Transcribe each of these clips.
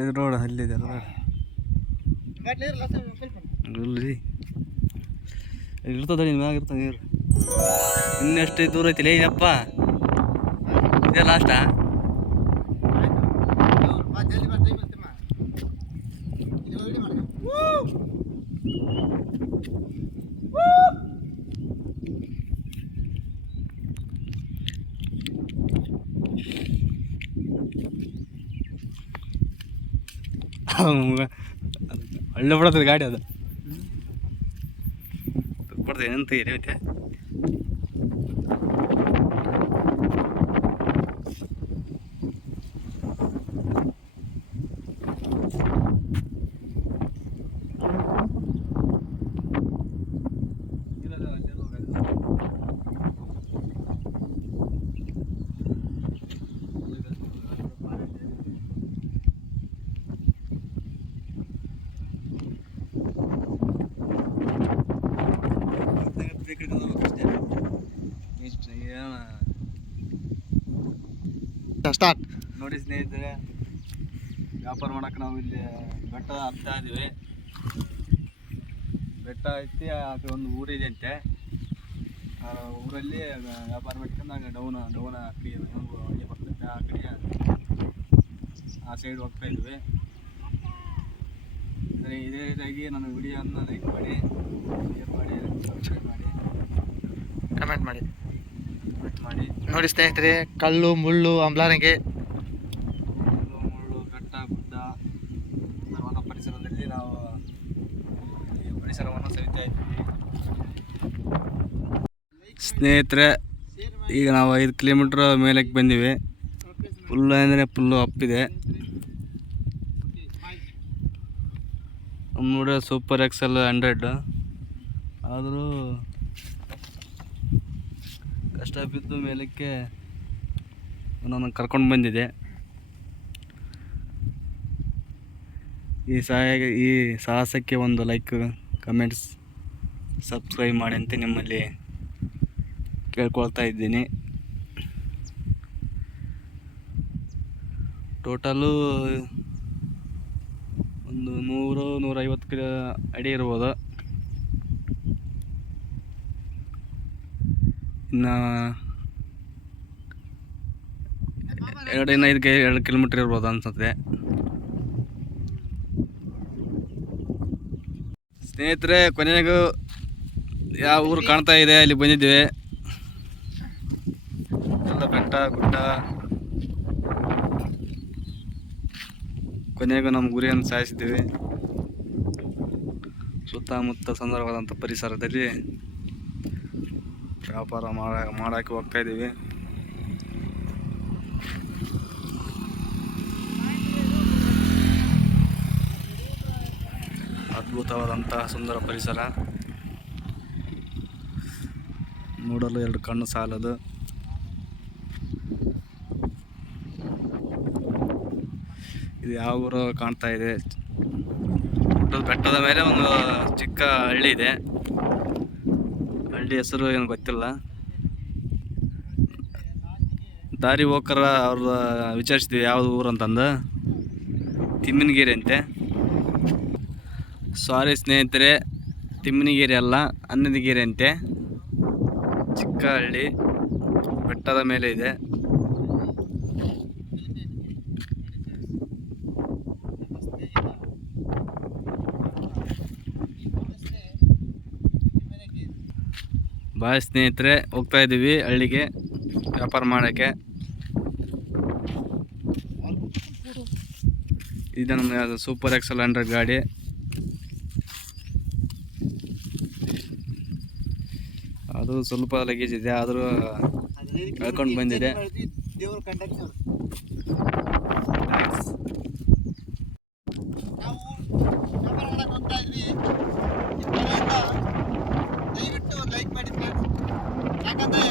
ಇದು ರೋಡ್ ಅಲ್ಲಿದೆ ರೋಡ್ ಇಲ್ರಿ ಇರ್ತದೆ ನಿಮ್ಮ ಮ್ಯಾಗ ಇರ್ತದೆ ನೀರು ಇನ್ನೆಷ್ಟು ದೂರ ಐತಿಲ್ಲ ಏನಪ್ಪ ಇದೇ ಲಾಸ್ಟಾ ಒಳ್ಳೆ ಬಿಡತ್ತದ ಗಾಡಿ ಅದು ಬಿಡ್ತದೆ ಏನಂತ ಏನೈತೆ ಸ್ಟಾರ್ಟ್ ನೋಡಿ ಸ್ನೇಹಿತರೆ ವ್ಯಾಪಾರ ಮಾಡಕ್ಕೆ ನಾವು ಇಲ್ಲಿ ಬೆಟ್ಟ ಹತ್ತಾ ಇದೀವಿ ಬೆಟ್ಟ ಹತ್ತಿ ಅದು ಒಂದು ಊರಿದೆ ಅಂತೆ ಆ ಊರಲ್ಲಿ ವ್ಯಾಪಾರ ಮಾಡ್ಕೊಂಡು ಡೌನ್ ಆ ಕಡೆ ಹಳ್ಳಿ ಬರ್ತೈತೆ ಆ ಕಡೆ ಆ ಸೈಡ್ ಹೋಗ್ತಾ ಇದ್ವಿ ಅಂದರೆ ಇದೇ ರೀತಿಯಾಗಿ ನನ್ನ ವಿಡಿಯೋನ ಲೈಕ್ ಮಾಡಿ ಶೇರ್ ಮಾಡಿ ಸಬ್ಸ್ಕ್ರೈಬ್ ಮಾಡಿ ಕಮೆಂಟ್ ಮಾಡಿ ನೋಡಿ ಸ್ನೇಹಿತರೆ ಕಲ್ಲು ಮುಳ್ಳು ಅಂಬ್ಲಾರಂಗೆ ಮುಳ್ಳು ಬೆಟ್ಟ ಗುಡ್ಡ ಅನ್ನೋ ಪರಿಸರದಲ್ಲಿ ನಾವು ಈ ಪರಿಸರವನ್ನು ಸವಿತಾ ಇದ್ದೀವಿ ಸ್ನೇಹಿತರೆ. ಈಗ ನಾವು 5 ಕಿಲೋಮೀಟ್ರ್ ಮೇಲಕ್ಕೆ ಬಂದಿವಿ. ಫುಲ್ಲು ಅಂದರೆ ಫುಲ್ಲು ಅಪ್ಪಿದೆ. ನೋಡಿ ಸೂಪರ್ XL 100 ಆದರೂ ಕಷ್ಟ ಬಿದ್ದು ಮೇಲಕ್ಕೆ ನಾನು ಕರ್ಕೊಂಡು ಬಂದಿದೆ. ಈ ಸಾಹಸಕ್ಕೆ ಒಂದು ಲೈಕ್, ಕಮೆಂಟ್ಸ್, ಸಬ್ಸ್ಕ್ರೈಬ್ ಮಾಡಿ ಅಂತ ನಿಮ್ಮಲ್ಲಿ ಕೇಳ್ಕೊಳ್ತಾ ಇದ್ದೀನಿ. ಟೋಟಲು ಒಂದು 100-150 ಅಡಿ ಇರ್ಬೋದು. ಇನ್ನು 2 ಕಿಲೋಮೀಟ್ರ್ ಇರ್ಬೋದು ಅನ್ಸುತ್ತೆ. ಸ್ನೇಹಿತರೆ, ಕೊನೆಗೂ ಯಾವ ಊರು ಕಾಣ್ತಾ ಇದೆ ಅಲ್ಲಿ ಬಂದಿದ್ದೇವೆ. ಎಲ್ಲ ಬೆಟ್ಟ ಗುಡ್ಡ. ಕೊನೆಗೂ ನಮ್ಮ ಗುರಿಯನ್ನು ಸಾಧಿಸಿದ್ದೇವೆ. ಸುತ್ತಮುತ್ತ ಸುಂದರವಾದಂಥ ಪರಿಸರದಲ್ಲಿ ವ್ಯಾಪಾರ ಮಾಡೋಕ್ಕೆ ಹೋಗ್ತಾ ಇದ್ದೀವಿ. ಅದ್ಭುತವಾದಂತಹ ಸುಂದರ ಪರಿಸರ ನೋಡಲು 2 ಕಣ್ಣು ಸಾಲದು. ಇದು ಯಾವ ಊರು ಕಾಣ್ತಾ ಇದೆ? ಬೆಟ್ಟದ ಮೇಲೆ ಒಂದು ಚಿಕ್ಕ ಹಳ್ಳಿ ಇದೆ. ಹಳ್ಳಿ ಹೆಸರು ಏನು ಗೊತ್ತಿಲ್ಲ. ದಾರಿ ಹೋಕರ ಅವ್ರ ವಿಚಾರಿಸಿದ್ವಿ ಯಾವುದು ಊರು ಅಂತಂದು. ತಿಮ್ಮನಗಿರಿ ಅಂತೆ. ಸಾರಿ ಸ್ನೇಹಿತರೆ, ತಿಮ್ಮನಗಿರಿ ಅಲ್ಲ, ಅನ್ನದಗಿರಿ ಅಂತೆ. ಚಿಕ್ಕ ಹಳ್ಳಿ ಬೆಟ್ಟದ ಮೇಲೆ ಇದೆ. ಬಾಯ್ ಸ್ನೇಹಿತರೆ, ಹೋಗ್ತಾ ಇದ್ದೀವಿ ಹಳ್ಳಿಗೆ ವ್ಯಾಪಾರ ಮಾಡೋಕ್ಕೆ. ಇದು ನಮ್ಮ ಸೂಪರ್ XL 100 ಗಾಡಿ. ಅದು ಸ್ವಲ್ಪ ಲಗೇಜ್ ಇದೆ, ಆದರೂ ಕಳ್ಕೊಂಡು ಬಂದಿದೆ. ಲೈಕ್ ಮಾಡಿ ಫ್ರೆಂಡ್ಸ್, ಯಾಕಂದ್ರೆ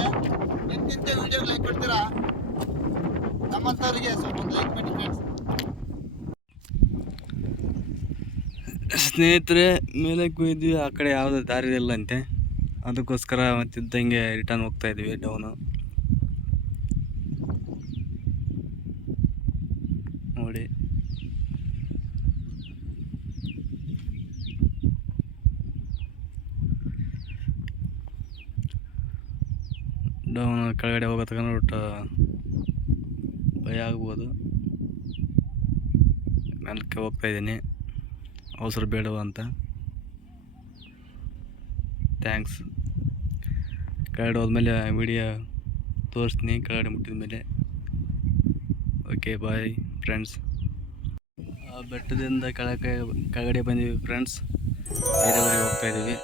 ಎಂತಿಂತ ವಿಡಿಯೋ ಲೈಕ್ ಕೊಡ್ತೀರಾ ನಮ್ಮಂಥವ್ರಿಗೆ ಸ್ವಲ್ಪ ಲೈಕ್ ಮಾಡಿ ಫ್ರೆಂಡ್ಸ್. ಸ್ನೇಹಿತರೆ, ಮೇಲಕ್ಕೆ ಹೋಗಿದ್ವಿ. ಆ ಕಡೆ ಯಾವುದೇ ದಾರಿ ಇಲ್ಲ ಅಂತೆ. ಅದಕ್ಕೋಸ್ಕರ ಮತ್ತಿದ್ದಂಗೆ ರಿಟರ್ನ್ ಹೋಗ್ತಾ ಇದ್ವಿ ಡೌನು. ನೋಡಿ ಡೌನ್ ಕೆಳಗಡೆ ಹೋಗೋ ತನಕ ಒಟ್ಟು ಭಯ ಆಗ್ಬೋದು. ಮೇಲಕ್ಕೆ ಹೋಗ್ತಾಯಿದ್ದೀನಿ ಅವಸರ ಬೇಡವ ಅಂತ. ಥ್ಯಾಂಕ್ಸ್. ಕೆಳಗಡೆ ಹೋದ್ಮೇಲೆ ವಿಡಿಯೋ ತೋರಿಸ್ತೀನಿ ಕೆಳಗಡೆ ಮುಟ್ಟಿದ ಮೇಲೆ. Okay bye friends. ಬೆಟ್ಟದಿಂದ ಕೆಳಗಡೆ ಬಂದೀವಿ ಫ್ರೆಂಡ್ಸ್. ಬೇರೆಯವರಿಗೆ ಹೋಗ್ತಾಯಿದ್ದೀವಿ.